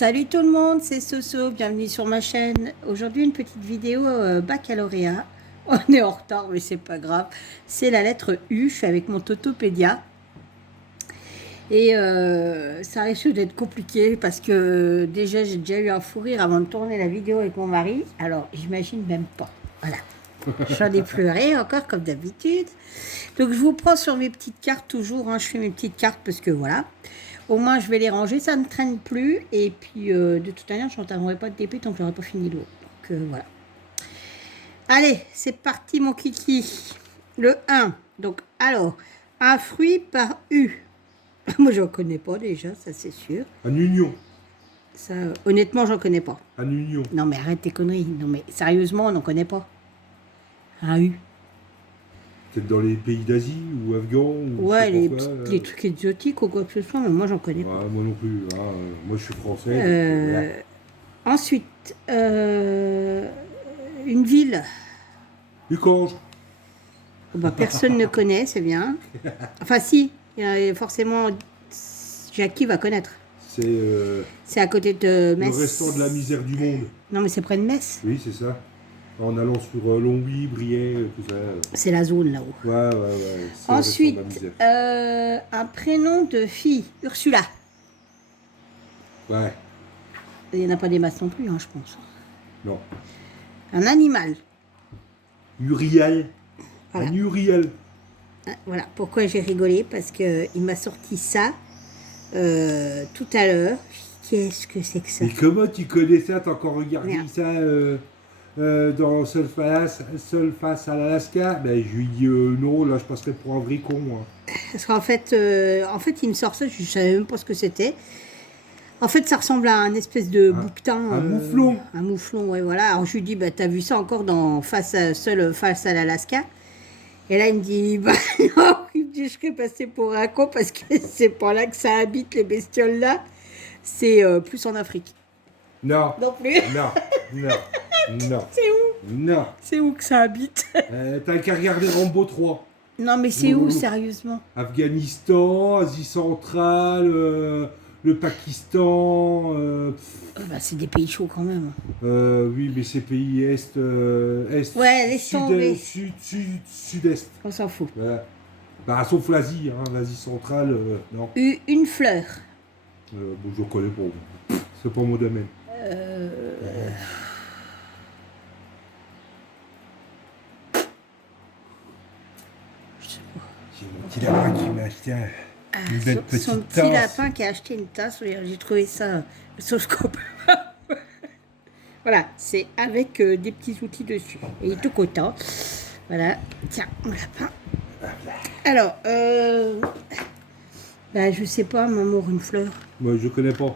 Salut tout le monde, c'est Soso, bienvenue sur ma chaîne. Aujourd'hui une petite vidéo baccalauréat. On est en retard mais c'est pas grave. C'est la lettre U, je suis avec mon Totopédia. Et ça risque d'être compliqué parce que déjà j'ai déjà eu un fou rire avant de tourner la vidéo avec mon mari. Alors j'imagine même pas. Voilà. J'en ai pleuré encore comme d'habitude. Donc je vous prends sur mes petites cartes toujours. Hein. Je fais mes petites cartes parce que voilà. Au moins je vais les ranger, ça ne traîne plus. Et puis de toute manière je n'entendrai pas de DP tant que je n'aurai pas fini l'eau. Donc voilà. Allez, c'est parti mon kiki. Le 1. Donc alors, un fruit par U. Moi j'en connais pas déjà, ça c'est sûr. Un union. Ça, honnêtement j'en connais pas. Un union. Non mais arrête tes conneries. Non mais sérieusement on n'en connaît pas. Un U. Peut-être dans les pays d'Asie ou afghans ou Ouais, les quoi, trucs exotiques ou quoi que ce soit, mais moi j'en connais pas. moi non plus. Hein. Moi je suis français. Ensuite, une ville. Ucange. Bah, personne ne connaît, c'est bien. Enfin si, il y a forcément Jackie va connaître. C'est à côté de Metz. Le restant de la misère du monde. Non mais c'est près de Metz. Oui, c'est ça. En allant sur Longwy, Briey, tout ça. C'est la zone là-haut. Ouais. Ensuite, un prénom de fille, Ursula. Ouais. Il n'y en a pas des masses non plus, hein, je pense. Non. Un animal. Uriel. Voilà. Un Uriel. Voilà, pourquoi j'ai rigolé, parce qu'il m'a sorti ça tout à l'heure. Qu'est-ce que c'est que ça? Mais comment tu connais ça? T'as encore regardé ça dans Seul face à l'Alaska? Ben, je lui dis non, là je passerai pour un vrai con. Hein. Parce qu'en fait, il me sort ça, je ne savais même pas ce que c'était. En fait, ça ressemble à un espèce de bouquetin. Un mouflon. Un mouflon, ouais, voilà. Alors je lui dis, bah, t'as vu ça encore dans Seul face à l'Alaska? Et là, il me dit, bah non, il me dit, je serais passé pour un con parce que c'est pas là que ça habite, les bestioles là. C'est plus en Afrique. Non. Non plus. Non. C'est où? Non. C'est où que ça habite? T'as qu'à regarder Rambo 3. Non, mais c'est où, sérieusement? Afghanistan, Asie centrale, le Pakistan. Bah, c'est des pays chauds quand même. Oui, mais c'est pays est. Ouais, laisse tomber. Sud-est. On s'en fout. Voilà. Bah, sauf l'Asie, hein, l'Asie centrale, non. Une fleur. Bon, je connais pas. C'est pas mon domaine. Je sais pas. C'est mon petit lapin qui m'a acheté une belle petite son tasse. petit lapin qui a acheté une tasse, j'ai trouvé ça sauce scope. Voilà, c'est avec des petits outils dessus. Et il est tout content. Voilà, tiens, mon lapin. Alors, bah, je sais pas, mon amour, une fleur. Moi, je connais pas.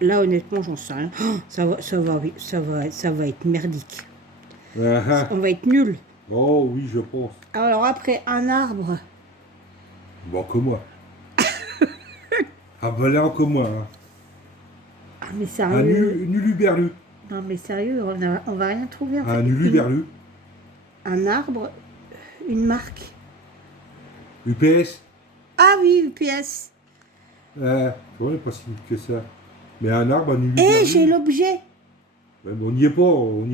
Là, honnêtement, j'en sais rien. Oh, ça va être merdique. On va être nul. Oh oui, je pense. Alors après, un arbre. Bon, que moi. Ah, bah là, que moi. Hein. Ah, mais sérieux. Un uluberlu. Non, mais sérieux, on va rien trouver. En fait. Un uluberlu. Un arbre, une marque. UPS. Ah oui, UPS. Ouais, pas si vite que ça. Mais un arbre, un uluberlu. Eh, j'ai l'objet. Ouais, mais on n'y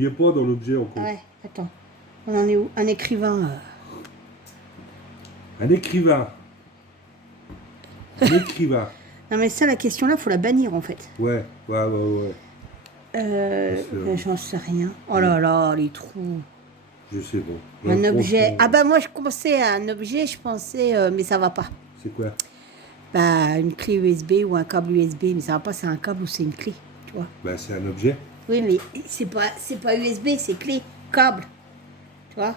est pas dans l'objet encore. Ouais, attends. On en est où? Un écrivain. Un écrivain. Un écrivain. Non, mais ça, la question-là, faut la bannir, en fait. Ouais. J'en sais rien. Oh là là, les trous. Je sais pas. Un objet. Ah bah moi, je pensais à un objet, je pensais... mais ça va pas. C'est quoi? Bah, une clé USB ou un câble USB. Mais ça va pas, c'est un câble ou c'est une clé, tu vois. Bah, c'est un objet. Oui, mais c'est pas USB, c'est clé, câble. Tu vois?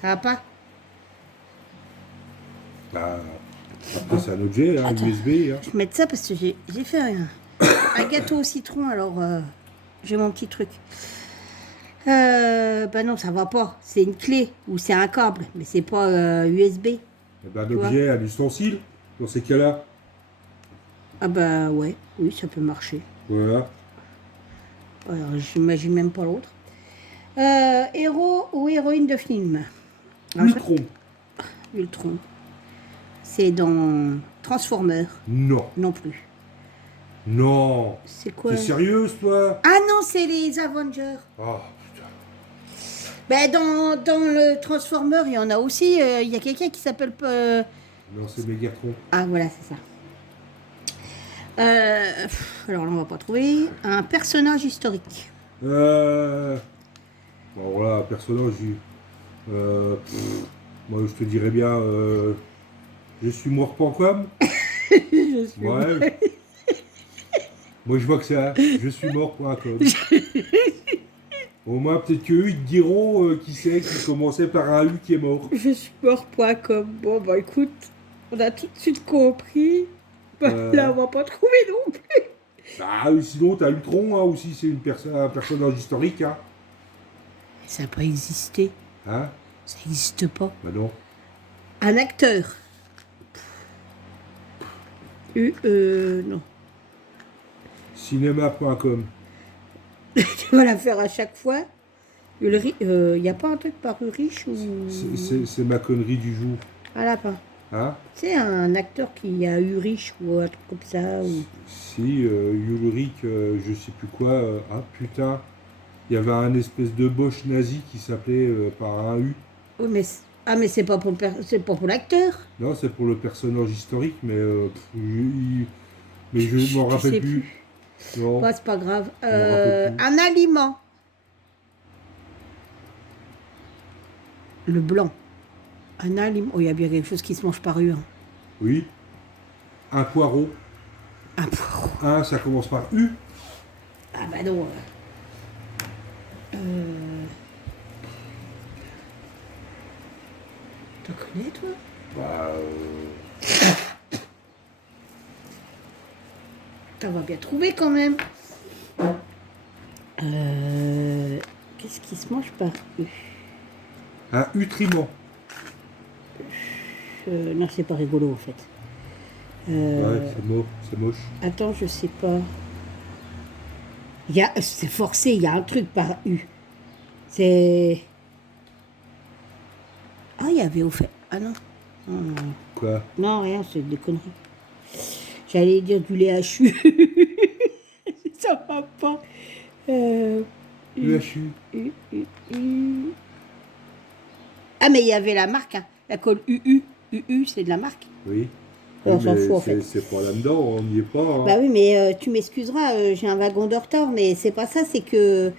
Ça va pas? Bah, après, c'est un objet, hein, USB. Hein. Je vais mettre ça parce que j'ai fait un gâteau au citron, alors j'ai mon petit truc. Bah non, ça va pas. C'est une clé ou c'est un câble, mais c'est pas USB. Eh ben, un objet, un ustensile, dans ces cas-là. Ah bah ouais, oui, ça peut marcher. Voilà. Alors, j'imagine même pas l'autre. Héros ou héroïne de film? Ultron. Ultron. C'est dans Transformers. Non. Non plus. Non. C'est quoi? T'es sérieuse, toi? Ah non, c'est les Avengers. Oh, putain. Ben, dans le Transformer, il y en a aussi. Il y a quelqu'un qui s'appelle... Non, c'est Megatron. Ah, voilà, c'est ça. Alors là, on va pas trouver. Un personnage historique. Bon, voilà, personnage. Moi, je te dirais bien. Je suis mort.com. Je suis... Ouais. Moi, je vois que c'est un je suis mort.com. Au moins, peut-être qu'eux, ils te diront qui c'est qui commençait par un U qui est mort. Je suis mort.com. Bon, bah écoute, on a tout de suite compris. Bah, là, on va pas trouver non plus. Ah, sinon, t'as Ultron hein, aussi, c'est un personnage historique. Hein. Ça n'a pas existé. Hein? Ça n'existe pas. Bah non. Un acteur. Non. Cinéma.com. Tu vas la faire à chaque fois. Il n'y a pas un truc par Ulrich ou... C'est ma connerie du jour. Ah là, pas. Hein? C'est un acteur qui a Ulrich ou un truc comme ça. Ou... Si, Ulrich, je sais plus quoi. Ah putain. Il y avait un espèce de boche nazi qui s'appelait par un U. Oui, mais... Ah, mais c'est pas pour c'est pas pour l'acteur. Non, c'est pour le personnage historique, mais, mais je m'en rappelle plus. Non. Ouais, c'est pas grave. Je m'en rappelle plus. Un aliment. Le blanc. Un aliment. Oh, il y a bien quelque chose qui se mange par U. Hein. Oui. Un poireau. Un poireau. Un, ça commence par U. Ah bah non. T'en connais, toi? Bah, T'en vas bien trouver quand même. Qu'est-ce qui se mange par U? un utriment. Non, c'est pas rigolo en fait. Ouais, c'est moche. Attends, je sais pas. C'est forcé, il y a un truc par U. C'est... Ah, il y avait au fait... Ah non. Non, non. Quoi? Non, rien, c'est des conneries. J'allais dire du lait hachu. Ça va pas. UHU. Ah, mais il y avait la marque, hein. La colle UU. UU, c'est de la marque. Oui. On s'en mais fout, en fait. C'est pas là-dedans, on n'y est pas. Hein. Bah oui, mais tu m'excuseras, j'ai un wagon de retard, mais c'est pas ça, c'est que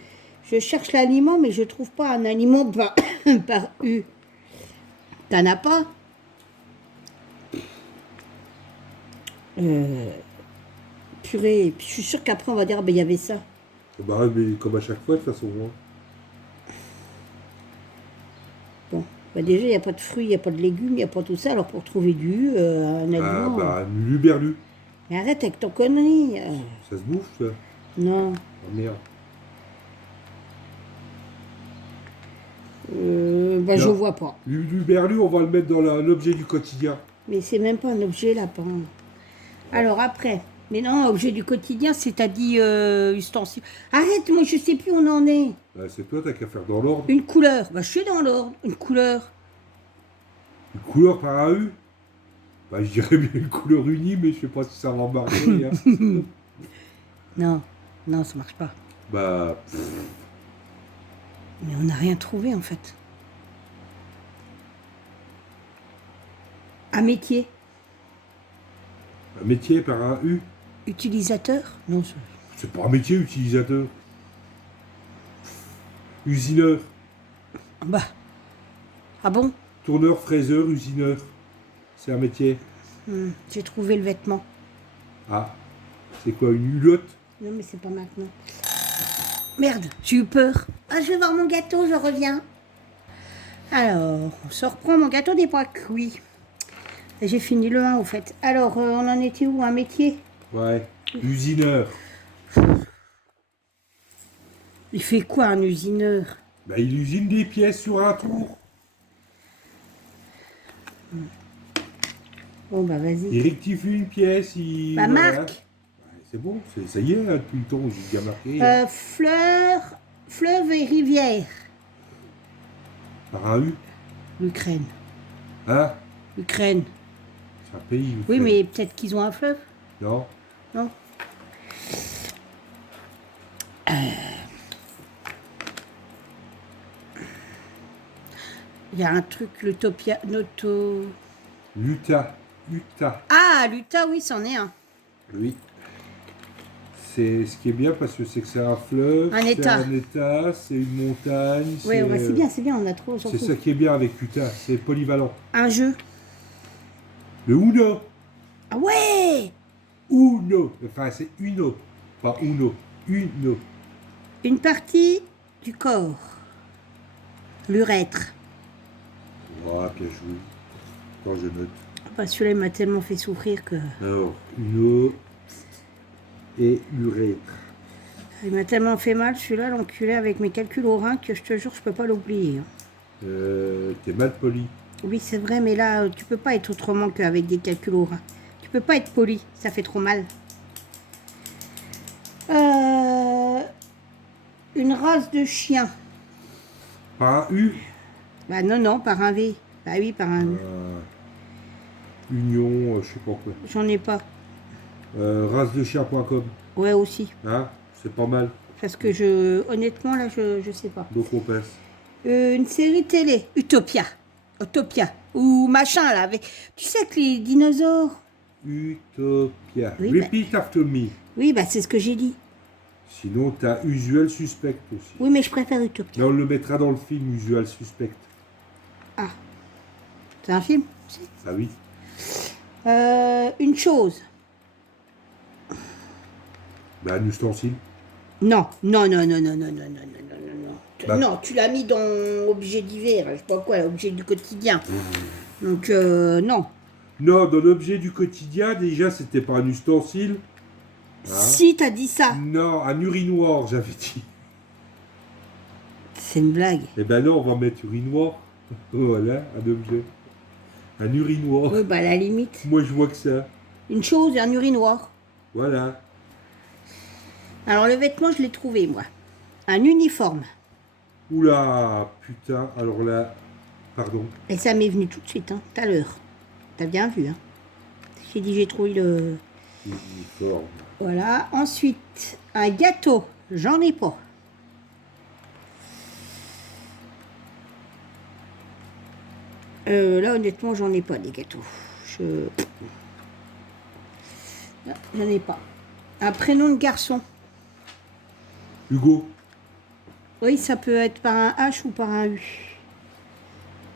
je cherche l'aliment, mais je trouve pas un aliment par, par U. T'en as pas? Purée, puis je suis sûre qu'après on va dire, ben il y avait ça. Bah, mais comme à chaque fois, de toute façon. Hein. Bon, bah déjà, il n'y a pas de fruits, il n'y a pas de légumes, il n'y a pas tout ça, alors pour trouver du U, un aliment... Ah, bah, Luberlu. Mais arrête avec ton connerie. Ça se bouffe, ça? Non. Oh, merde. Bah, non. je vois pas. Luberlu, on va le mettre dans l'objet du quotidien. Mais c'est même pas un objet, lapin. Alors après, mais non, objet du quotidien, c'est-à-dire ustensile. Arrête, moi je sais plus où on en est. Bah, c'est toi, t'as qu'à faire dans l'ordre. Une couleur, bah je suis dans l'ordre. Une couleur. Une couleur par un U? Bah, je dirais bien une couleur unie, mais je sais pas si ça va marcher. Hein. Non, non, ça marche pas. Bah, Mais on n'a rien trouvé en fait. Un métier. un métier par un U? Utilisateur? Non, ça... C'est pas un métier, utilisateur. Usineur. Bah. Ah bon? Tourneur, fraiseur, usineur. C'est un métier. J'ai trouvé le vêtement. Ah, c'est quoi, une hulotte? Non, mais c'est pas maintenant. Merde, j'ai eu peur. Ah, je vais voir mon gâteau, je reviens. Alors, on se reprend. Mon gâteau n'est pas cuit. J'ai fini le 1, au fait. Alors, on en était où? Un métier? Ouais, usineur. Il fait quoi, un usineur? Bah, il usine des pièces sur un tour. Bon, bah, vas-y. Il rectifie une pièce, il... Bah, voilà. marque. Ouais, c'est bon, ça y est, hein, depuis le temps, j'ai bien marqué. Hein. Fleuve et rivière. Par un U. L'Ukraine. Hein? Ukraine. C'est un pays. Oui, Ukraine. mais peut-être qu'ils ont un fleuve. Non. Non. Il y a un truc, l'Utopia, L'Utah. Utah. Ah, l'Utah, oui, c'en est un. Oui. C'est ce qui est bien parce que c'est un fleuve, Un c'est état. un état, c'est une montagne. Oui, c'est bien, on a trop, on s'en C'est fout. ça qui est bien avec Utah, c'est polyvalent. Un jeu. Le Uno. Ah ouais! Uno. Enfin, c'est Uno. Pas Uno. Uno. Une partie du corps. L'urètre. Ah, bien joué. Quand je note. Bah, celui-là, il m'a tellement fait souffrir que... Alors, Uno et urètre. Il m'a tellement fait mal, celui-là, l'enculé, avec mes calculs au rein, que je te jure, je peux pas l'oublier. T'es mal poli. Oui, c'est vrai, mais là, tu peux pas être autrement qu'avec des calculs au rein. Tu peux pas être poli, ça fait trop mal. Une race de chien. Par un U. Bah non, par un V. Bah oui, par un... Union, je sais pas quoi. J'en ai pas. Racedechien.com. Ouais, aussi. Hein? C'est pas mal. Parce que honnêtement, là, je sais pas. Donc on passe. Une série télé, Utopia. Utopia. Ou machin, là, avec... Tu sais que les dinosaures... Utopia. Oui, Repeat after me. Oui, bah c'est ce que j'ai dit. Sinon, t'as Usual Suspect aussi. Oui, mais je préfère Utopia. Là, on le mettra dans le film Usual Suspect. Ah. C'est un film? Ah oui. Une chose. Bah, un ustensile. Non. Non, tu l'as mis dans objet divers, je sais pas quoi, objet du quotidien. Donc, non. Non, dans l'objet du quotidien, déjà, c'était pas un ustensile. Hein? Si, t'as dit ça. Non, un urinoir, j'avais dit. C'est une blague. Eh ben non, on va mettre urinoir. Voilà, un objet. Un urinoir. Oui, bah à la limite. Moi, je vois que ça. Une chose et un urinoir. Voilà. Alors, le vêtement, je l'ai trouvé, moi. Un uniforme. Oula, putain, alors là, pardon. Et ça m'est venu tout de suite, hein, tout à l'heure. T'as bien vu, hein. J'ai dit, j'ai trouvé le... Uniforme. Voilà. Ensuite, un gâteau. J'en ai pas. Là, honnêtement, j'en ai pas des gâteaux. Non, j'en ai pas. Un prénom de garçon. Hugo. Oui, ça peut être par un H ou par un U.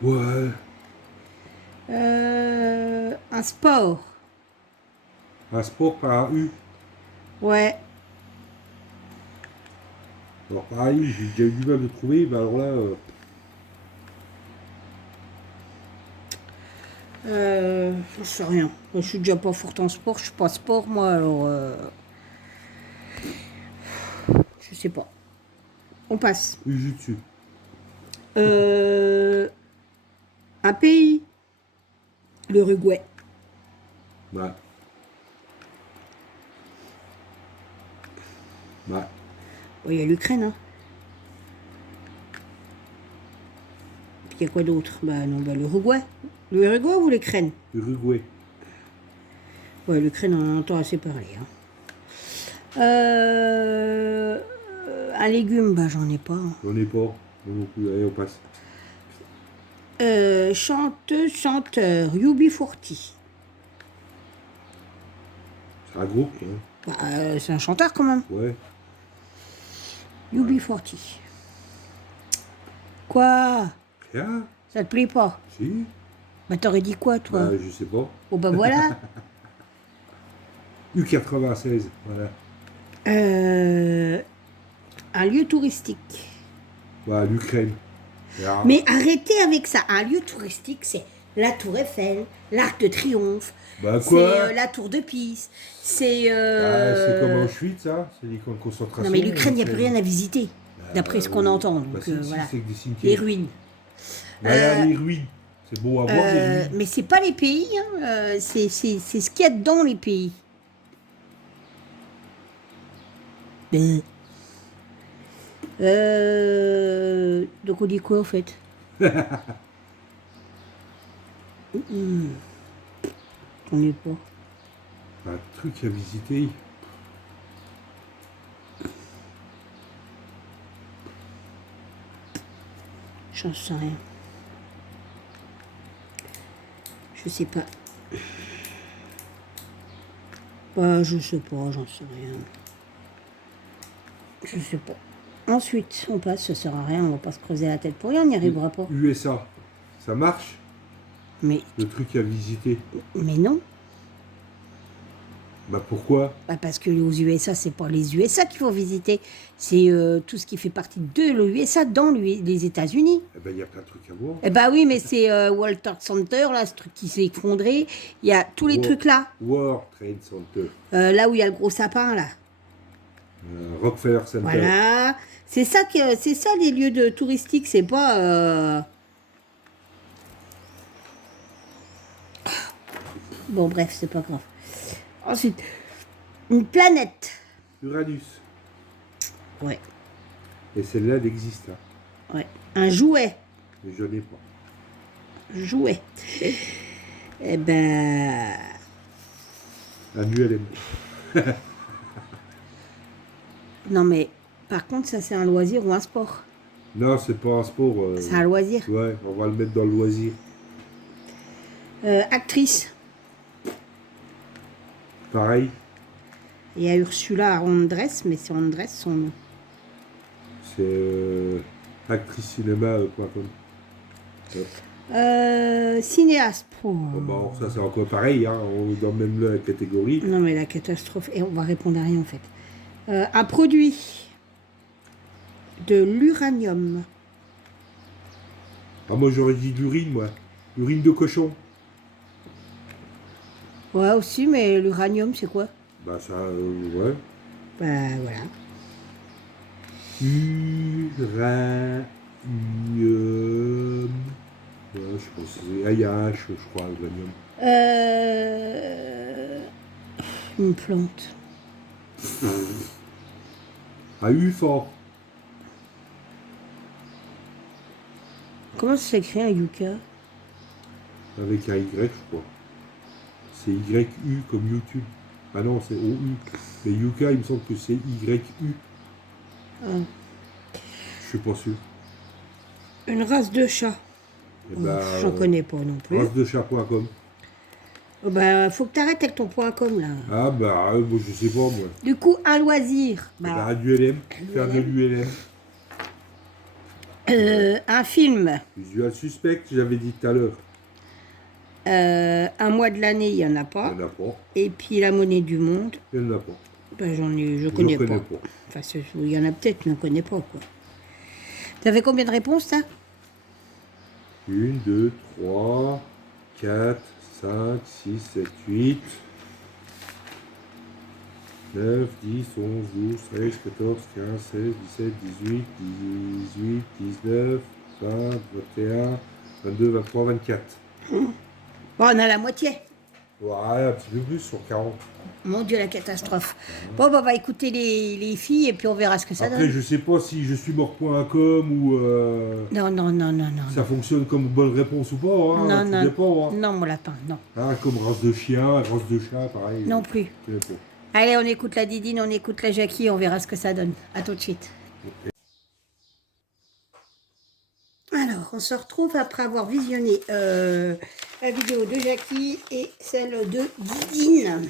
Ouais. Un sport. Un sport par un U. Ouais. Alors pareil, j'ai déjà eu du mal de trouver, mais alors là... Je sais rien. Je suis déjà pas forte en sport. Je suis pas sport, moi, alors... Je sais pas. On passe. Ujutsu. Un pays. L'Uruguay. Ouais. Ouais. Il y a l'Ukraine, hein. Puis il y a quoi d'autre? Bah non, bah l'Uruguay. L'Uruguay ou l'Ukraine? Uruguay. Ouais, l'Ukraine, on en entend assez parler. Hein. Un légume, bah j'en ai pas. On n'est pas. Moi non plus. Allez, on passe. Chanteuse, chanteur, UB40. C'est un groupe, hein. Bah, c'est un chanteur quand même. Ouais. UB40. Quoi? Rien. Ça te plaît pas? Si. Bah t'aurais dit quoi toi? Bah, je sais pas. Oh bah voilà. U96. Voilà. Un lieu touristique. Bah, l'Ukraine. Alors, Mais arrêtez avec ça. Un lieu touristique, c'est la Tour Eiffel, l'Arc de Triomphe, bah, c'est quoi la Tour de Pise, c'est... C'est comme Auschwitz, ça. C'est des camps de concentration. Non mais l'Ukraine, il n'y a plus rien à visiter, d'après ce qu'on entend. Bah, Donc, si, voilà. c'est que des cimetières. Les ruines. Voilà, les ruines. C'est beau à voir, les ruines. Mais c'est pas les pays, hein, c'est ce qu'il y a dans les pays. Donc on dit quoi en fait? On est pas. Un truc à visiter. J'en sais rien. Je sais pas. Bah, je sais pas, j'en sais rien. Je sais pas. Ensuite, on passe, ça sert à rien, on va pas se creuser la tête pour rien, on n'y arrivera pas. USA, ça marche? Mais Le truc à visiter. non. Bah pourquoi? Bah parce que aux USA, c'est pas les USA qu'il faut visiter. C'est tout ce qui fait partie de l'USA dans les États-Unis. Eh ben il y a plein de trucs à voir. Eh bah oui, mais c'est Walter Center, là, ce truc qui s'est effondré. Il y a tous les trucs là. World Trade Center. Là où il y a le gros sapin, là. Rockefeller Center. Voilà. C'est ça les lieux de touristiques, c'est pas. Bon, bref, c'est pas grave. Ensuite, une planète. Uranus. Ouais, Et celle-là, elle existe. Hein. ouais. Un jouet. Mais je n'ai pas. Jouet. Eh ben. Un ULM. Non, mais par contre, ça, c'est un loisir ou un sport? Non, c'est pas un sport. C'est un loisir. Ouais, on va le mettre dans le loisir. Actrice. Pareil. Il y a Ursula Andress, mais c'est Andress son nom. C'est actricecinéma.com. Cinéaste. Oh. Bon, ça c'est encore pareil, hein, on est dans même la catégorie. Non, mais la catastrophe. Et on va répondre à rien en fait. Un produit de l'uranium. Ah, moi j'aurais dit de l'urine, moi. L'urine de cochon. Ouais, aussi, mais l'uranium, c'est quoi? Bah, ça, ouais. Bah, voilà. Uranium. Ouais, je pense que c'est AIH, je crois, uranium. Une plante. AU fort. Comment ça s'écrit un yucca? Avec un Y, je crois. C'est YU comme YouTube. Ah non, c'est OU. Mais Yuka, il me semble que c'est YU. Ah. Je suis pas sûr. Une race de chat. Eh ben, J'en connais pas non plus. Race-de-chat.com. Oh bah, faut que t'arrêtes avec ton .com là. Ah bah, moi je sais pas, moi. Du coup, un loisir. Eh ben, du LM. Faire de l'ULM. Un film. Visual Suspect, j'avais dit tout à l'heure. Un mois de l'année, il n'y en a pas. Il n'y en a pas. Et puis la monnaie du monde. Il n'y en a pas. Ben, je connais pas. Enfin, il y en a peut-être, mais on ne connaît pas quoi. T'avais combien de réponses, ça? 1, 2, 3, 4, 5, 6, 7, 8, 9, 10, 11, 12, 13, 14, 15, 16, 17, 18, 18, 19, 20, 21, 22, 23, 24. Bon, on a la moitié. Ouais, un petit peu plus, sur 40. Mon Dieu, la catastrophe. Bon, bah, on va écouter les filles et puis on verra ce que ça Après, donne. je sais pas si je suis mort.com ou Non. ça fonctionne comme bonne réponse ou pas. Hein, Non. dépend, hein. Non, mon lapin, non. Hein, comme race de chien, race de chat, pareil. Non plus. Allez, on écoute la Didine, on écoute la Jackie, on verra ce que ça donne. À tout de suite. Alors, on se retrouve après avoir visionné la vidéo de Jackie et celle de Didine.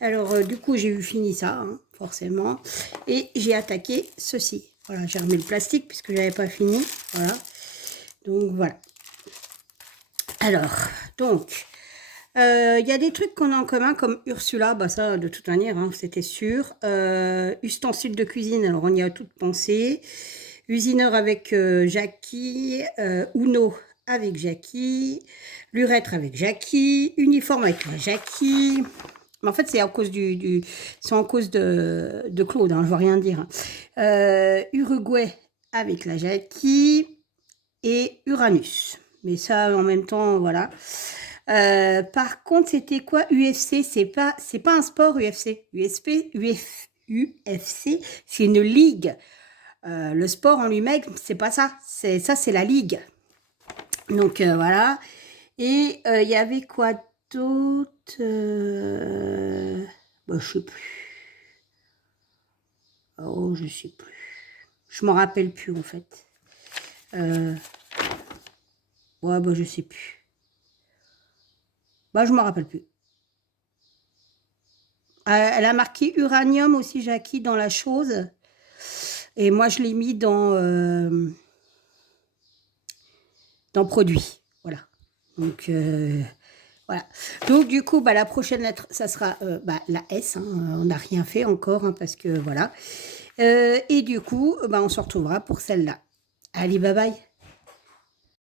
Alors, du coup, j'ai eu fini ça, hein, forcément. Et j'ai attaqué ceci. Voilà, j'ai remis le plastique puisque je n'avais pas fini. Voilà. Donc, voilà. Alors, donc, il y a des trucs qu'on a en commun comme Ursula. Bah ça, de toute manière, hein, c'était sûr. Ustensiles de cuisine, alors on y a toutes pensé. Usineur avec Jackie, Uno avec Jackie, l'urètre avec Jackie, uniforme avec Jackie. Mais en fait, c'est à cause c'est en cause de Claude, hein, je ne vois rien dire. Uruguay avec la Jackie et Uranus. Mais ça, en même temps, voilà. Par contre, c'était quoi UFC? C'est pas un sport UFC. UFC, c'est une ligue. Le sport en lui-même, c'est pas ça. C'est la ligue. Donc voilà. Et il y avait quoi d'autre bah, je sais plus. Oh, je sais plus. Je m'en rappelle plus, en fait. Ouais, bah, je sais plus. Bah, je m'en rappelle plus. Elle a marqué uranium aussi, Jackie, dans la chose. Et moi, je l'ai mis dans produit. Voilà. Donc, voilà. Donc, du coup, bah, la prochaine lettre, ça sera bah, la S. Hein. On n'a rien fait encore, hein, parce que voilà. Et du coup, bah, on se retrouvera pour celle-là. Allez, bye bye.